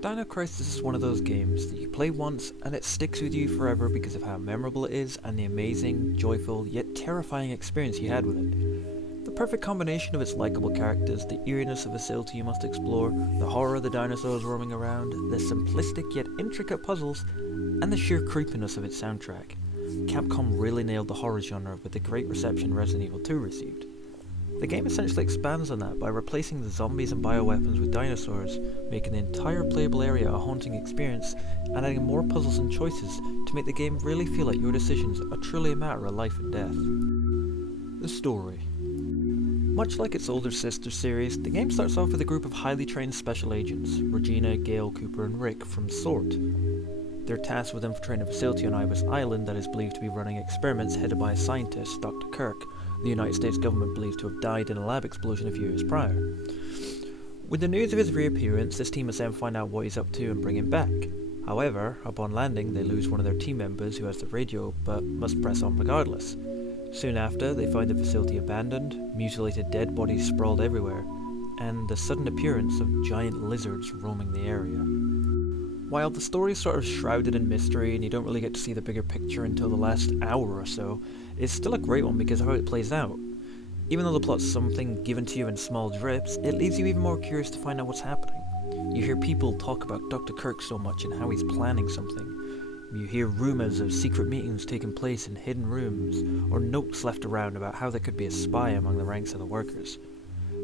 Dino Crisis is one of those games that you play once and it sticks with you forever because of how memorable it is and the amazing, joyful, yet terrifying experience you had with it. The perfect combination of its likable characters, the eeriness of a facility you must explore, the horror of the dinosaurs roaming around, the simplistic yet intricate puzzles, and the sheer creepiness of its soundtrack. Capcom really nailed the horror genre with the great reception Resident Evil 2 received. The game essentially expands on that by replacing the zombies and bioweapons with dinosaurs, making the entire playable area a haunting experience, and adding more puzzles and choices to make the game really feel like your decisions are truly a matter of life and death. The story. Much like its older sister series, the game starts off with a group of highly trained special agents, Regina, Gale, Cooper and Rick from SWORD. They're tasked with infiltrating a facility on Ibis Island that is believed to be running experiments headed by a scientist, Dr. Kirk, the United States government believes to have died in a lab explosion a few years prior. With the news of his reappearance, this team must then find out what he's up to and bring him back. However, upon landing, they lose one of their team members who has the radio, but must press on regardless. Soon after, they find the facility abandoned, mutilated dead bodies sprawled everywhere, and the sudden appearance of giant lizards roaming the area. While the story is sort of shrouded in mystery and you don't really get to see the bigger picture until the last hour or so, it's still a great one because of how it plays out. Even though the plot's something given to you in small drips, it leaves you even more curious to find out what's happening. You hear people talk about Dr. Kirk so much and how he's planning something. You hear rumours of secret meetings taking place in hidden rooms, or notes left around about how there could be a spy among the ranks of the workers.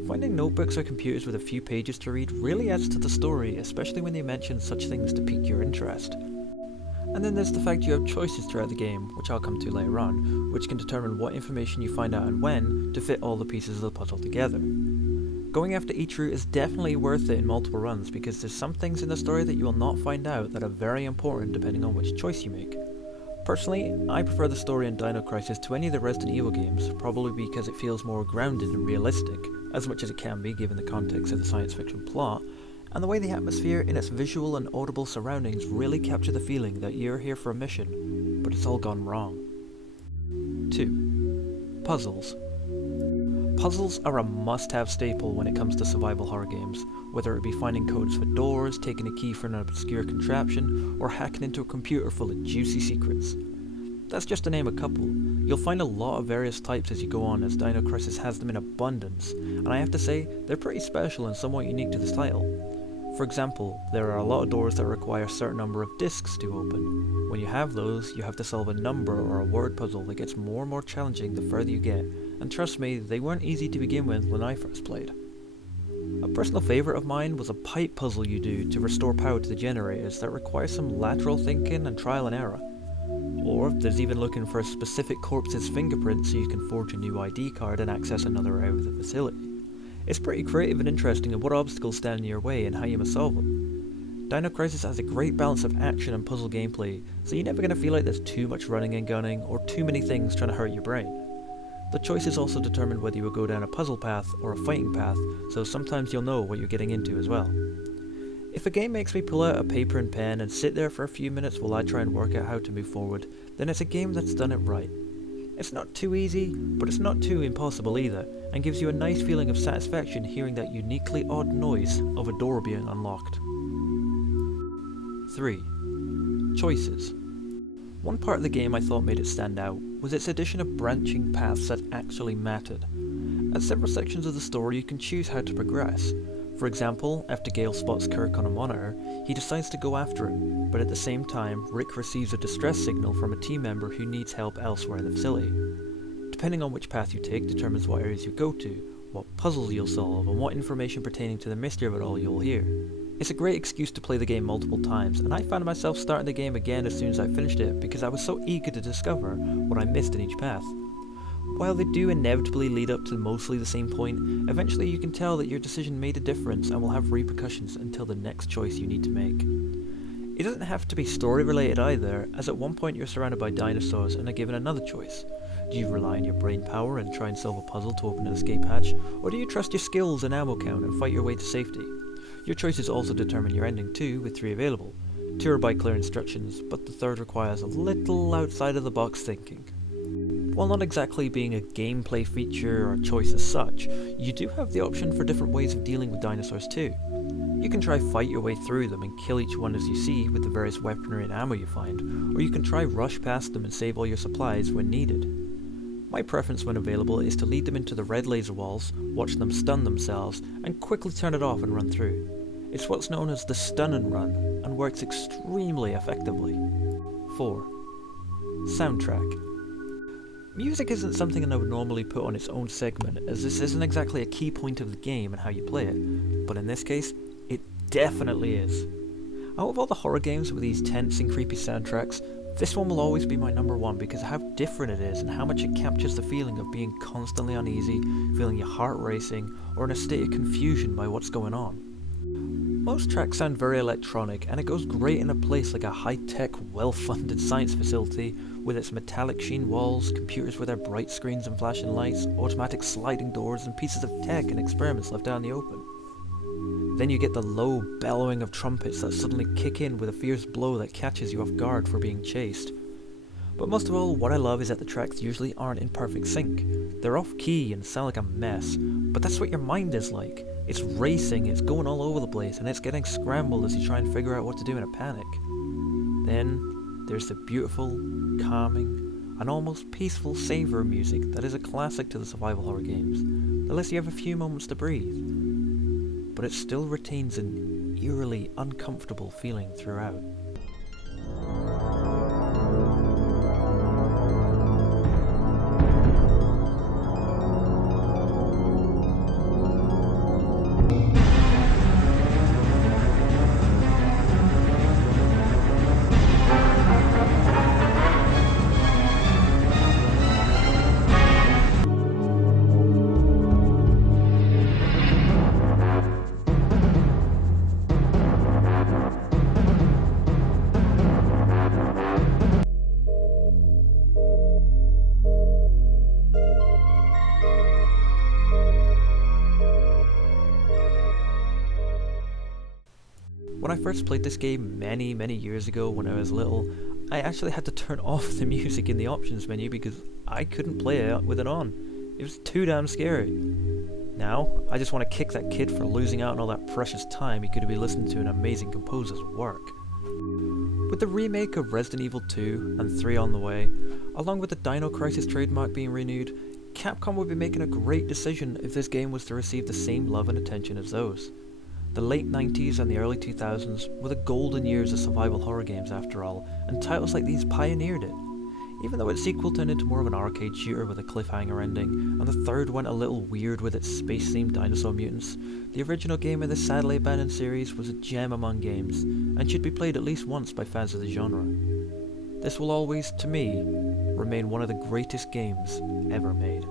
Finding notebooks or computers with a few pages to read really adds to the story, especially when they mention such things to pique your interest. And then there's the fact you have choices throughout the game, which I'll come to later on, which can determine what information you find out and when to fit all the pieces of the puzzle together. Going after each route is definitely worth it in multiple runs because there's some things in the story that you will not find out that are very important depending on which choice you make. Personally, I prefer the story in Dino Crisis to any of the Resident Evil games, probably because it feels more grounded and realistic, as much as it can be given the context of the science fiction plot, and the way the atmosphere in its visual and audible surroundings really capture the feeling that you're here for a mission, but it's all gone wrong. 2. Puzzles. Puzzles are a must-have staple when it comes to survival horror games, whether it be finding codes for doors, taking a key for an obscure contraption, or hacking into a computer full of juicy secrets. That's just to name a couple. You'll find a lot of various types as you go on, as Dino Crisis has them in abundance, and I have to say, they're pretty special and somewhat unique to this title. For example, there are a lot of doors that require a certain number of discs to open. When you have those, you have to solve a number or a word puzzle that gets more and more challenging the further you get, and trust me, they weren't easy to begin with when I first played. A personal favourite of mine was a pipe puzzle you do to restore power to the generators that requires some lateral thinking and trial and error. Or there's even looking for a specific corpse's fingerprint so you can forge a new ID card and access another area of the facility. It's pretty creative and interesting in what obstacles stand in your way and how you must solve them. Dino Crisis has a great balance of action and puzzle gameplay, so you're never going to feel like there's too much running and gunning or too many things trying to hurt your brain. The choices also determine whether you will go down a puzzle path or a fighting path, so sometimes you'll know what you're getting into as well. If a game makes me pull out a paper and pen and sit there for a few minutes while I try and work out how to move forward, then it's a game that's done it right. It's not too easy, but it's not too impossible either, and gives you a nice feeling of satisfaction hearing that uniquely odd noise of a door being unlocked. 3. Choices. One part of the game I thought made it stand out was its addition of branching paths that actually mattered. At several sections of the story you can choose how to progress. For example, after Gale spots Kirk on a monitor, he decides to go after him, but at the same time, Rick receives a distress signal from a team member who needs help elsewhere in the facility. Depending on which path you take determines what areas you go to, what puzzles you'll solve, and what information pertaining to the mystery of it all you'll hear. It's a great excuse to play the game multiple times, and I found myself starting the game again as soon as I finished it because I was so eager to discover what I missed in each path. While they do inevitably lead up to mostly the same point, eventually you can tell that your decision made a difference and will have repercussions until the next choice you need to make. It doesn't have to be story related either, as at one point you're surrounded by dinosaurs and are given another choice. Do you rely on your brain power and try and solve a puzzle to open an escape hatch, or do you trust your skills and ammo count and fight your way to safety? Your choices also determine your ending too, with 3 available. 2 are by clear instructions, but the third requires a little outside of the box thinking. While not exactly being a gameplay feature or choice as such, you do have the option for different ways of dealing with dinosaurs too. You can try fight your way through them and kill each one as you see with the various weaponry and ammo you find, or you can try rush past them and save all your supplies when needed. My preference when available is to lead them into the red laser walls, watch them stun themselves, and quickly turn it off and run through. It's what's known as the stun and run, and works extremely effectively. 4. Soundtrack. Music isn't something I would normally put on its own segment, as this isn't exactly a key point of the game and how you play it, but in this case, it definitely is. Out of all the horror games with these tense and creepy soundtracks, this one will always be my number one because of how different it is and how much it captures the feeling of being constantly uneasy, feeling your heart racing, or in a state of confusion by what's going on. Most tracks sound very electronic, and it goes great in a place like a high-tech, well-funded science facility with its metallic sheen walls, computers with their bright screens and flashing lights, automatic sliding doors, and pieces of tech and experiments left out in the open. Then you get the low bellowing of trumpets that suddenly kick in with a fierce blow that catches you off guard for being chased. But most of all, what I love is that the tracks usually aren't in perfect sync. They're off-key and sound like a mess, but that's what your mind is like. It's racing, it's going all over the place, and it's getting scrambled as you try and figure out what to do in a panic. Then, there's the beautiful, calming, and almost peaceful savor music that is a classic to the survival horror games, that lets you have a few moments to breathe. But it still retains an eerily uncomfortable feeling throughout. When I first played this game many years ago when I was little, I actually had to turn off the music in the options menu because I couldn't play it with it on. It was too damn scary. Now, I just want to kick that kid for losing out on all that precious time he could be listening to an amazing composer's work. With the remake of Resident Evil 2 and 3 on the way, along with the Dino Crisis trademark being renewed, Capcom would be making a great decision if this game was to receive the same love and attention as those. The late 90s and the early 2000s were the golden years of survival horror games after all, and titles like these pioneered it. Even though its sequel turned into more of an arcade shooter with a cliffhanger ending, and the third went a little weird with its space-themed dinosaur mutants, the original game of this sadly abandoned series was a gem among games, and should be played at least once by fans of the genre. This will always, to me, remain one of the greatest games ever made.